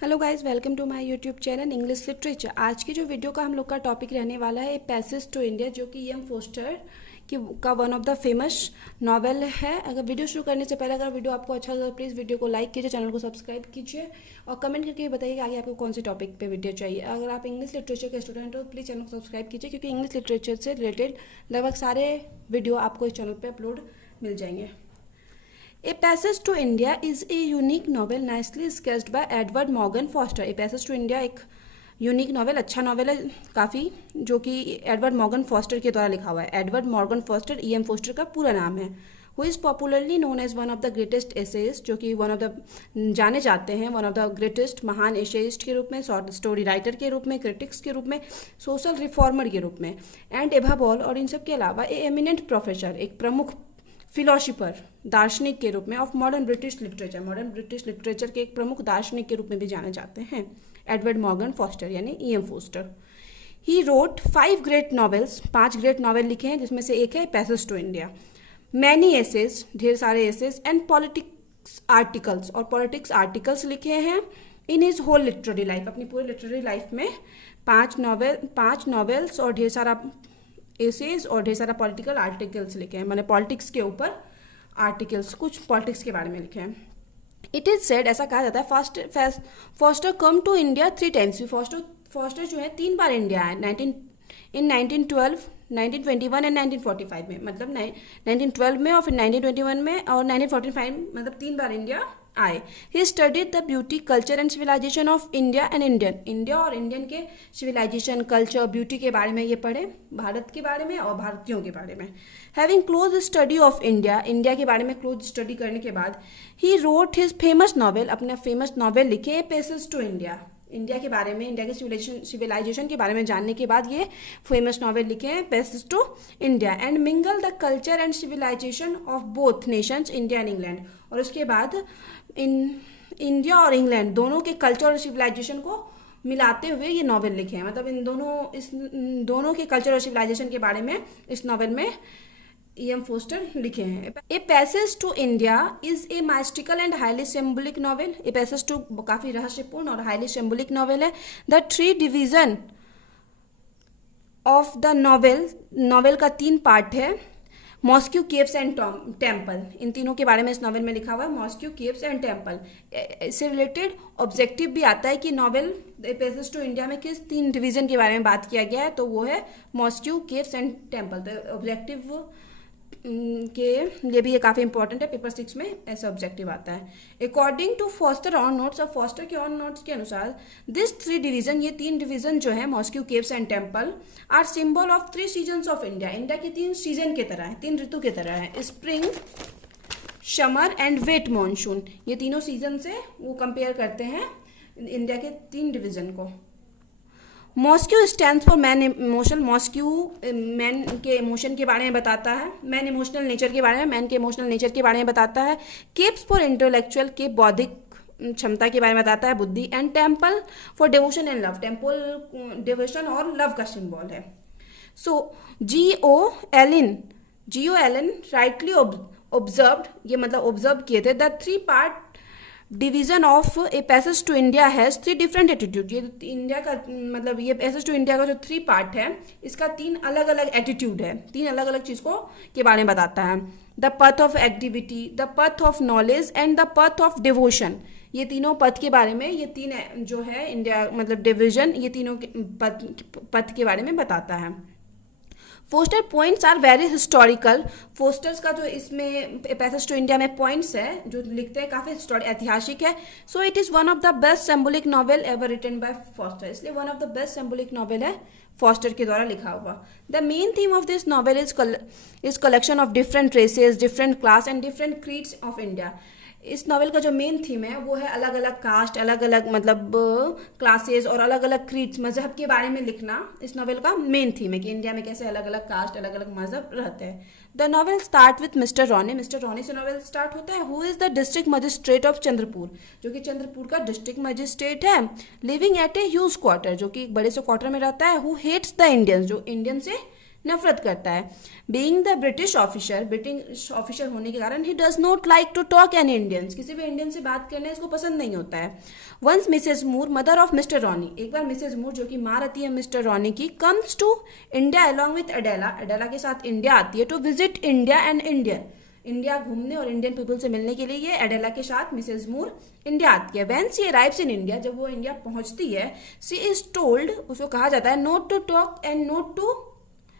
Hello guys, welcome to my YouTube channel English literature. आज की जो वीडियो का हम लोग का टॉपिक रहने वाला है पैसेज टू इंडिया, जो कि एम फोस्टर का one of the famous novel है। अगर वीडियो शुरू करने से पहले अगर वीडियो आपको अच्छा लगा तो प्लीज़ वीडियो को लाइक कीजिए, चैनल को सब्सक्राइब कीजिए और कमेंट करके बताइए कि आगे आपको कौन से टॉपिक पे वीडियो चाहिए। अगर आप इंग्लिश लिटरेचर के स्टूडेंट हो तो प्लीज़ चैनल को सब्सक्राइब कीजिए, क्योंकि इंग्लिश लिटरेचर से रिलेटेड लगभग सारे वीडियो आपको इस चैनल पर अपलोड मिल जाएंगे। A Passage to India is a unique novel nicely sketched by Edward Morgan Foster। A Passage to India एक यूनिक नॉवल, अच्छा नॉवल है काफ़ी, जो कि एडवर्ड मॉर्गन फॉस्टर के द्वारा लिखा हुआ है। Edward Morgan Forster E M Forster का पूरा नाम है। Who is popularly known as one of the greatest essayist, जो कि वन ऑफ द जाने जाते हैं वन ऑफ द ग्रेटेस्ट महान एसेइस्ट के रूप में, शॉर्ट स्टोरी राइटर के रूप में, क्रिटिक्स के रूप में, सोशल रिफॉर्मर के रूप में, एंड एबव ऑल, और इन सब के अलावा ए एमिनेंट प्रोफेसर, एक प्रमुख फिलोसफर, दार्शनिक के रूप में ऑफ मॉडर्न ब्रिटिश लिटरेचर के एक प्रमुख दार्शनिक के रूप में भी जाने जाते हैं एडवर्ड मॉर्गन फॉस्टर यानी E M Forster. He wrote 5 great novels, 5 great novel लिखे हैं, जिसमें से एक है passage to India. Many essays, ढेर सारे एसेज, एंड पॉलिटिक्स आर्टिकल्स, और पॉलिटिक्स आर्टिकल्स लिखे हैं in his whole literary life. अपनी पूरी लिटरेरी लाइफ में 5 नॉवेल्स और ढेर सारा एसेज और ढेर सारा पॉलिटिकल आर्टिकल्स लिखे हैं, मैंने पॉलिटिक्स के ऊपर आर्टिकल्स, कुछ पॉलिटिक्स के बारे में लिखे हैं। इट इज सेड, ऐसा कहा जाता है, Forster come to India 3 times. Forster जो है 3 बार इंडिया आए, 1912, 1921 एंड 1945 में, मतलब 1912 में और फिर 1921 में और 1945, मतलब 3 बार इंडिया आए। He studied the beauty, culture and civilisation of India and India और इंडियन के सिविलाइजेशन, कल्चर, ब्यूटी के बारे में ये पढ़े, भारत के बारे में और भारतीयों के बारे में। Having close study of India के बारे में क्लोज स्टडी करने के बाद he wrote his famous novel, अपना फेमस नॉवेल लिखे पैसेज टू इंडिया के बारे में, इंडिया के सिविलाइजेशन के बारे में जानने के बाद ये फेमस नॉवेल लिखे हैं passage to India. And mingle the culture and civilisation of both nations, India and England, और उसके बाद इंडिया और इंग्लैंड दोनों के कल्चर और सिविलाइजेशन को मिलाते हुए ये नॉवेल लिखे हैं। मतलब इन दोनों के कल्चर और सिविलाइजेशन के बारे में इस नॉवेल में ई एम फोस्टर लिखे हैं। A passage to India is a mystical and highly symbolic novel. A passage to काफी रहस्यपूर्ण और हाईली सिंबॉलिक नॉवेल है। The 3 division of the novel का 3 पार्ट है। मॉस्क्यू केव्स एंड टेम्पल, इन तीनों के बारे में इस नॉवेल में लिखा हुआ है। मॉस्क्यू केव्स एंड टेम्पल, इससे रिलेटेड ऑब्जेक्टिव भी आता है कि नॉवेल पैसेज टू इंडिया में किस 3 डिवीजन के बारे में बात किया गया है, तो वो है मॉस्क्यू केव्स एंड टेम्पल। तो ऑब्जेक्टिव के लिए भी ये काफ़ी इंपॉर्टेंट है, पेपर 6 में ऐसा ऑब्जेक्टिव आता है। According to Forster on notes, और फॉस्टर के ऑन नोट्स के अनुसार दिस 3 डिवीजन, ये 3 डिवीजन जो है mosque caves and temple, are symbol of 3 seasons of India. India के 3 सीजन की तरह है, 3 ऋतु की तरह है, spring, summer and wet monsoon. ये तीनों सीजन से वो कंपेयर करते हैं इंडिया के 3 डिवीजन को। Mosque stands for man emotion, mosque man के इमोशन के बारे में बताता है, मैन इमोशनल नेचर के बारे में, मैन के इमोशनल नेचर के बारे में बताता है। केप्स फॉर इंटेलेक्चुअल, के बौद्धिक क्षमता के बारे में बताता है, बुद्धि। And temple for devotion and love, temple devotion और लव का सिंबल है। So G O Allen rightly observed, ये मतलब ऑब्जर्व किए थे, the 3 part division of a passage to India has 3 different attitude. ये इंडिया का मतलब ये पैसेज टू इंडिया का जो 3 पार्ट है, इसका 3 अलग अलग एटीट्यूड है, 3 अलग अलग चीज को के बारे में बताता है। The path of activity, the path of knowledge and the path of devotion, ये तीनों पथ के बारे में, ये 3 जो है इंडिया मतलब डिवीजन, ये तीनों पथ के बारे में बताता है। Forster points are very historical, Forster's का जो इसमें पैसेज टू इंडिया में पॉइंट्स है जो लिखते हैं काफ़ी ऐतिहासिक है। So it is one of the best symbolic novel ever written by Forster, इसलिए one of the best symbolic novel है फॉस्टर के द्वारा लिखा हुआ। The main theme of this novel is collection of different races, different class and different creeds of India. इस novel का जो main theme है वो है अलग अलग कास्ट, अलग अलग मतलब क्लासेस और अलग अलग क्रीड्स, मजहब के बारे में लिखना इस नॉवेल का मेन थीम है कि इंडिया में कैसे अलग अलग कास्ट, अलग अलग मजहब रहते हैं। The novel start with mister Ronnie से नॉवेल स्टार्ट होता है। Who is the district magistrate of Chandrapur, जो कि चंद्रपुर का डिस्ट्रिक्ट मजिस्ट्रेट है। Living at a huge quarter, जो कि एक बड़े से क्वार्टर में रहता है। हु हेट्स द इंडियंस, जो इंडियन से नफरत करता है। बीइंग द ब्रिटिश ऑफिसर होने के कारण he does not like to talk any Indians, किसी भी इंडियन से बात करना इसको पसंद नहीं होता है। Once Mrs Moore, mother of mister Ronny, एक बार मिसेज मूर जो कि माँ रहती है मिस्टर रॉनी की, comes to India along with Adela, Adela के साथ इंडिया आती है to visit India and Indian, India घूमने और इंडियन पीपल से मिलने के लिए ये अडेला के साथ मिसेज मूर इंडिया आती है। When she arrives in India, जब वो इंडिया पहुंचती है, शी इज टोल्ड, उसको कहा जाता है not to talk and not to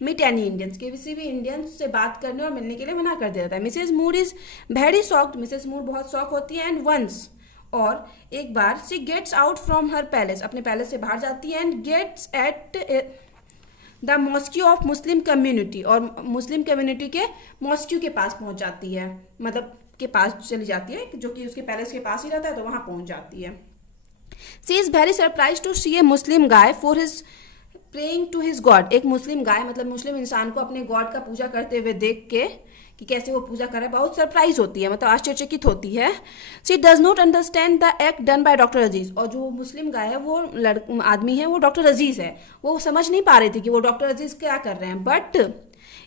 meet any Indians, किसी भी इंडियंस से बात करने और मिलने के लिए मना कर दिया जाता है। Mrs Moore is very shocked, Mrs Moore बहुत शॉक होती है। एंड वंस, और एक बार, she gets out from her palace, अपने पैलेस से बाहर जाती है, and gets at the mosque of Muslim community, और मुस्लिम कम्युनिटी के मॉस्क्यू के पास पहुंच जाती है, मतलब के पास चली जाती है, जो कि उसके पैलेस के पास ही रहता है, तो वहां पहुंच जाती है। She is very surprise to see a Muslim guy for his praying to his god, एक मुस्लिम गाय मतलब मुस्लिम इंसान को अपने गॉड का पूजा करते हुए देख के कि कैसे वो पूजा कर रहा है, बहुत सरप्राइज होती है, मतलब आश्चर्यचकित होती है। She does not understand the act done by doctor Aziz, और जो मुस्लिम गाय है वो आदमी है, वो डॉक्टर अजीज है, वो समझ नहीं पा रही थी कि वो डॉक्टर अजीज क्या कर रहे हैं, but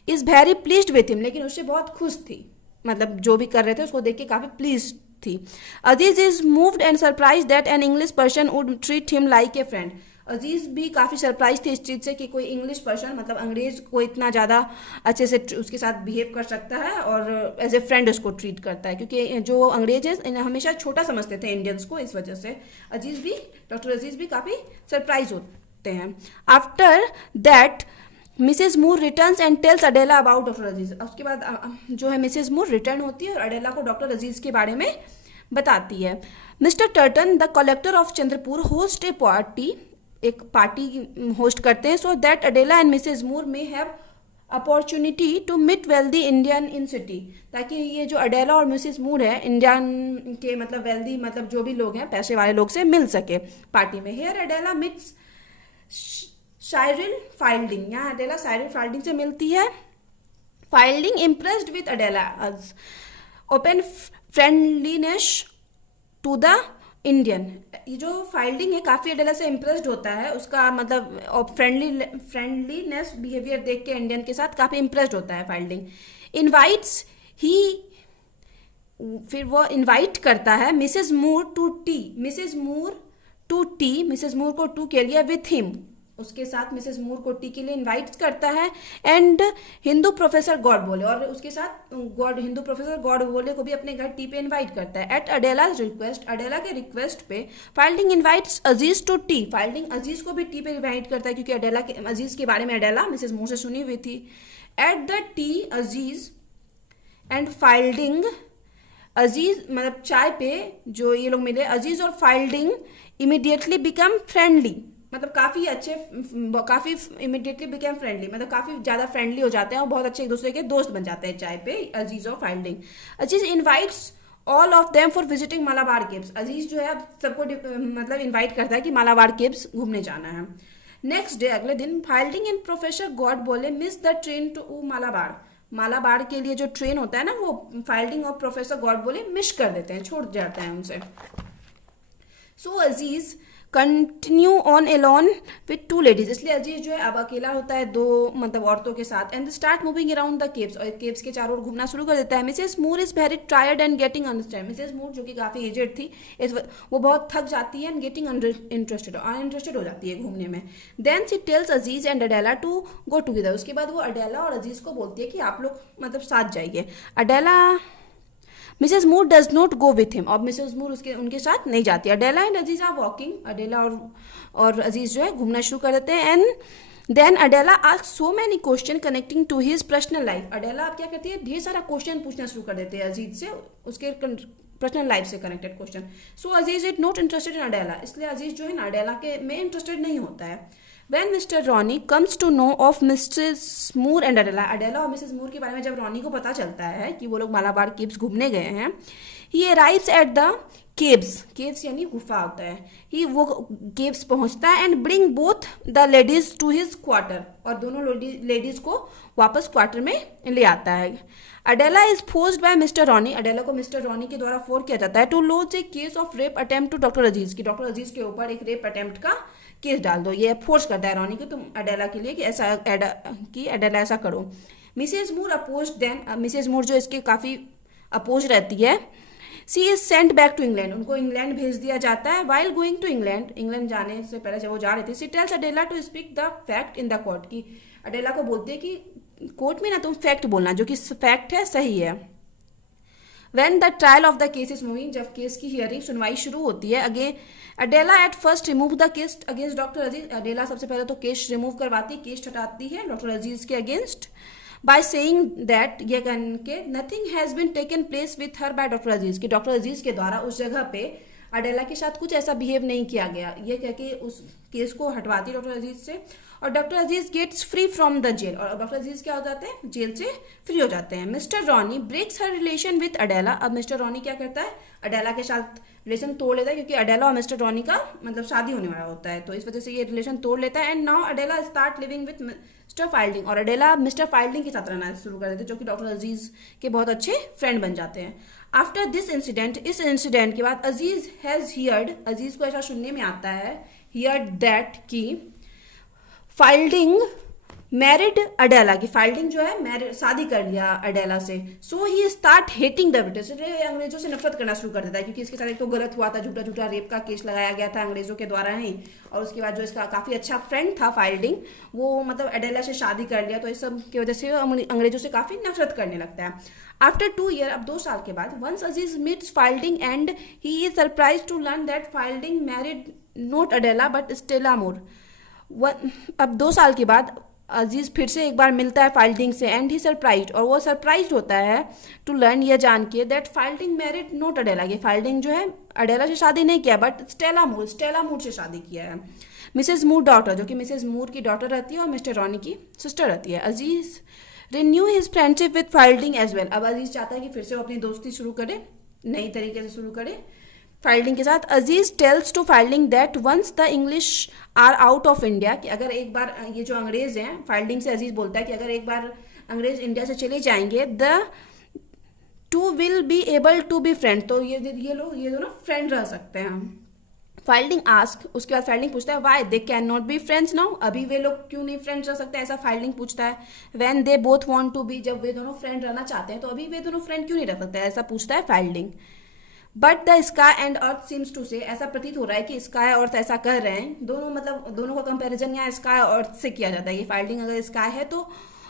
is very pleased with him, लेकिन उससे बहुत खुश थी, मतलब जो भी कर रहे थे उसको देख के काफी प्लीज थी। Aziz is moved and surprise that an English person would treat him like a friend, Aziz भी काफ़ी सरप्राइज थे इस चीज़ से कि कोई इंग्लिश पर्सन, मतलब अंग्रेज को इतना ज़्यादा अच्छे से उसके साथ बिहेव कर सकता है और एज ए फ्रेंड उसको ट्रीट करता है, क्योंकि जो अंग्रेज है इन्हें हमेशा छोटा समझते थे इंडियंस को, इस वजह से अजीज भी, डॉक्टर अजीज भी काफ़ी सरप्राइज होते हैं। After that Mrs Moore returns and tells Adela about doctor Aziz, उसके बाद जो है मिसेज मूर रिटर्न होती है और अडेला को डॉक्टर अजीज के बारे में बताती है। Mister Turton the collector of Chandrapur host a party, एक पार्टी होस्ट करते हैं, so that Adela and Mrs Moore may have opportunity to meet wealthy Indian in city, ताकि ये जो अडेला और मिसेज मूर है इंडियन के मतलब वेल्दी, मतलब जो भी लोग हैं पैसे वाले लोग से मिल सके पार्टी में। Here Adela meets Cyril Fielding, यहाँ अडेला साइरिल फाइल्डिंग से मिलती है। Fielding impressed with Adela open friendliness to the Indian, ये जो फाइल्डिंग है काफ़ी अडेला से इम्प्रेस्ड होता है, उसका मतलब फ्रेंडलीनेस बिहेवियर देख के इंडियन के साथ काफ़ी इम्प्रेस्ड होता है फाइल्डिंग। इनवाइट्स ही, फिर वो इनवाइट करता है Mrs Moore to tea, Mrs Moore को टू के लिए विथ हिम, उसके साथ मिसेज मूर को टी के लिए इनवाइट करता है। एंड हिंदू प्रोफेसर गॉड बोले, और उसके साथ हिंदू प्रोफेसर गॉड बोले को भी अपने घर टी पे इनवाइट करता है। एट अडेलाज रिक्वेस्ट, अडेला के रिक्वेस्ट पे फाइल्डिंग इनवाइट्स अजीज टू टी, फाइल्डिंग अजीज को भी टी पे इनवाइट करता है, क्योंकि अडेला के अजीज के बारे में अडेला मिसेज मूर से सुनी हुई थी। At the tea Aziz and Fielding, Aziz मतलब चाय पे जो ये लोग मिले, अजीज और फाइल्डिंग इमीडिएटली बिकम फ्रेंडली, मतलब काफ़ी अच्छे, काफ़ी इमीडिएटली बिकेम फ्रेंडली, मतलब काफ़ी ज़्यादा फ्रेंडली हो जाते हैं और बहुत अच्छे एक दूसरे के दोस्त बन जाते हैं चाय पे, अजीज और Fielding. Aziz invites all of them for visiting Malabar caves, Aziz जो है अब सबको मतलब इनवाइट करता है कि मालाबार केव्स घूमने जाना है। नेक्स्ट डे, अगले दिन, Fielding and professor Godbole miss the train to Malabar, Malabar के लिए जो ट्रेन होता है ना, वो फाइल्डिंग और प्रोफेसर गॉड बोले मिस कर देते हैं, छोड़ जाते हैं उनसे। So Aziz continue on alone with two ladies, इसलिए अजीज जो है अब अकेला होता है दो मतलब औरतों के साथ। And start moving around the caves, और केव्स के चारों ओर घूमना शुरू कर देता है। Mrs Moore is very tired and getting understand, Mrs Moore जो कि काफ़ी एजेड थी, वो बहुत थक जाती है एंड गेटिंग अनइंटरेस्टेड हो जाती है घूमने में। Then she tells Aziz and Adela to go together, उसके बाद वो अडेला और अजीज को बोलती है कि आप लोग मतलब साथ जाइए। Adela, Mrs Moore does not go with him, और मिसेज मूर उनके साथ नहीं जाती। Adela and Aziz are walking, Adela और अजीज जो है घूमना शुरू कर देते हैं। And then Adela ask so many question connecting to his personal life, Adela अब क्या करती है, ढेर सारा क्वेश्चन पूछना शुरू कर देते हैं अजीज से, उसके पर्सनल लाइफ से connected question. So Aziz is not interested in Adela, इसलिए अजीज जो है ना अडेला के में इंटरेस्टेड नहीं होता है। When Mr. Ronnie comes to know of Mrs. Moore and Adela, अडेला और मिसेज मूर के बारे में जब रॉनी को पता चलता है कि वो लोग मालाबार केव्स घूमने गए हैं, he arrives at the caves यानी गुफा होता है, ही वो केव्स पहुंचता है and bring both the ladies to his quarter, और दोनों लेडीज को वापस क्वार्टर में ले आता है। Adela is forced by mister Ronny, Adela को मिस्टर रॉनी के द्वारा फोर्स किया जाता है to launch a case of rape attempt to doctor Aziz, की डॉक्टर अजीज के ऊपर एक रेप अटेम्प्ट का केस डाल दो। ये फोर्स करता है रॉनी को तुम अडेला के लिए कि ऐसा अडेला ऐसा करो। Mrs Moore oppose then, Mrs Moore जो इसके काफ़ी अपोज रहती है, she is sent back to England, उनको इंग्लैंड भेज दिया जाता है। वाइल गोइंग टू इंग्लैंड जाने से पहले जब वो जा रहे थे, she tells Adela to speak the fact in the court, की अडेला को बोलती है कि कोर्ट में ना तुम फैक्ट बोलना, जो कि फैक्ट है, सही है। When the trial of the case is moving, जब केस की हियरिंग सुनवाई शुरू होती है, again Adela at first remove the case against doctor Aziz, Adela सबसे पहले तो केस रिमूव करवाती है, केस हटाती है डॉक्टर अजीज के अगेंस्ट, बाय सेइंग दैट, ये के nothing has been taken place with her by doctor Aziz, की डॉक्टर अजीज के द्वारा उस जगह पे अडेला के साथ कुछ ऐसा बिहेव नहीं किया गया, ये कह के उस केस को हटवाती डॉक्टर अजीज से, और doctor Aziz gets free from the jail, और डॉक्टर अजीज क्या हो जाते हैं, जेल से फ्री हो जाते हैं। Mister Ronny breaks her relation with Adela, अब मिस्टर रॉनी क्या करता है, अडेला के साथ रिलेशन तोड़ लेता है, क्योंकि अडेला और मिस्टर रॉनी का मतलब शादी होने वाला होता है, तो इस वजह से ये रिलेशन तोड़ लेता है। And now Adela start living with mister Fielding, और अडेला मिस्टर फाइल्डिंग के साथ रहना शुरू कर देते हैं, जो कि डॉक्टर अजीज के बहुत अच्छे फ्रेंड बन जाते हैं। आफ्टर दिस इंसिडेंट, इस इंसिडेंट के बाद अजीज हैज हियर्ड, अजीज को ऐसा सुनने में आता है, हियर्ड दैट की फाइल्डिंग मैरिड अडेला, की फाइल्डिंग जो है मैरिड शादी कर लिया अडेला से, सो ही स्टार्ट हेटिंग द ब्रिटिश, अंग्रेजों से नफरत करना शुरू कर देता है, क्योंकि इसके साथ एक तो गलत हुआ था, झूठा रेप का केस लगाया गया था अंग्रेजों के द्वारा ही, और उसके बाद जो इसका काफी अच्छा फ्रेंड था फाइल्डिंग, वो मतलब अडेला से शादी कर लिया, तो इस सब की वजह से अंग्रेजों से काफी नफरत करने लगता है। आफ्टर 2 years, अब 2 साल के बाद, once Aziz meets Fielding and he is surprise to learn that Fielding married not Adela but Stella Moore, अब 2 साल के बाद अजीज फिर से एक बार मिलता है फाइल्डिंग से, एंड ही सरप्राइज, और वो सरप्राइज होता है टू लर्न, ये जान के दैट फाइल्डिंग मैरिड नॉट अडेला, ये फाइल्डिंग जो है अडेला से शादी नहीं किया बट स्टेला मूर से शादी किया है। मिसेज मूर डॉटर, जो कि मिसेज मूर की डॉटर रहती है और मिस्टर रॉनी की सिस्टर रहती है। Aziz renew his friendship with Fielding as well, अब अजीज चाहता है कि फिर से वो अपनी दोस्ती शुरू करे, नई तरीके से शुरू करे फाइल्डिंग के साथ। Aziz tells to Fielding that once the English are out of India, कि अगर एक बार ये जो अंग्रेज हैं, फाइल्डिंग से अजीज बोलता है कि अगर एक बार अंग्रेज इंडिया से चले जाएंगे, the two will be able to be friend, तो ये दोनों फ्रेंड रह सकते हैं। फाइल्डिंग आस्क, उसके बाद फाइल्डिंग पूछता है why they can not be friends now, अभी वे लोग क्यों नहीं फ्रेंड्स रह सकते, ऐसा फाइल्डिंग पूछता है। When they both want to be, जब वे दोनों फ्रेंड रहना चाहते हैं तो अभी वे दोनों फ्रेंड क्यों नहीं रह सकते, ऐसा पूछता है Fielding. But the sky and earth seems to say, ऐसा प्रतीत हो रहा है कि स्काई और अर्थ ऐसा कर रहे हैं, दोनों का कंपैरिजन यहाँ स्काई और अर्थ से किया जाता है। ये फाइल्डिंग अगर स्काई है तो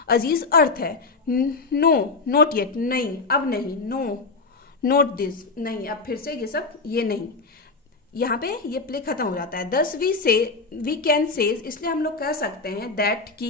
अजीज अर्थ है। नो नोट येट, नहीं अब नहीं, नो नोट दिस, नहीं अब फिर से ये सब, ये नहीं, यहाँ पे ये प्ले खत्म हो जाता है। दस वी कैन से, इसलिए हम लोग कह सकते हैं दैट कि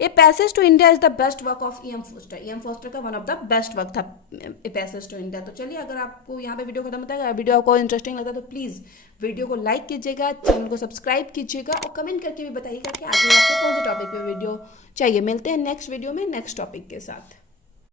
a passage to India is the best work of E M Forster, E M Forster का one of the best work था ए पैसेज टू इंडिया। तो चलिए, अगर आपको यहाँ पे वीडियो खत्म होता है, अगर वीडियो आपको इंटरेस्टिंग लगता है तो प्लीज़ वीडियो को लाइक कीजिएगा, चैनल को सब्सक्राइब कीजिएगा और कमेंट करके भी बताइएगा कि आगे आपको कौन से टॉपिक पे वीडियो चाहिए। मिलते हैं नेक्स्ट वीडियो में नेक्स्ट टॉपिक के साथ।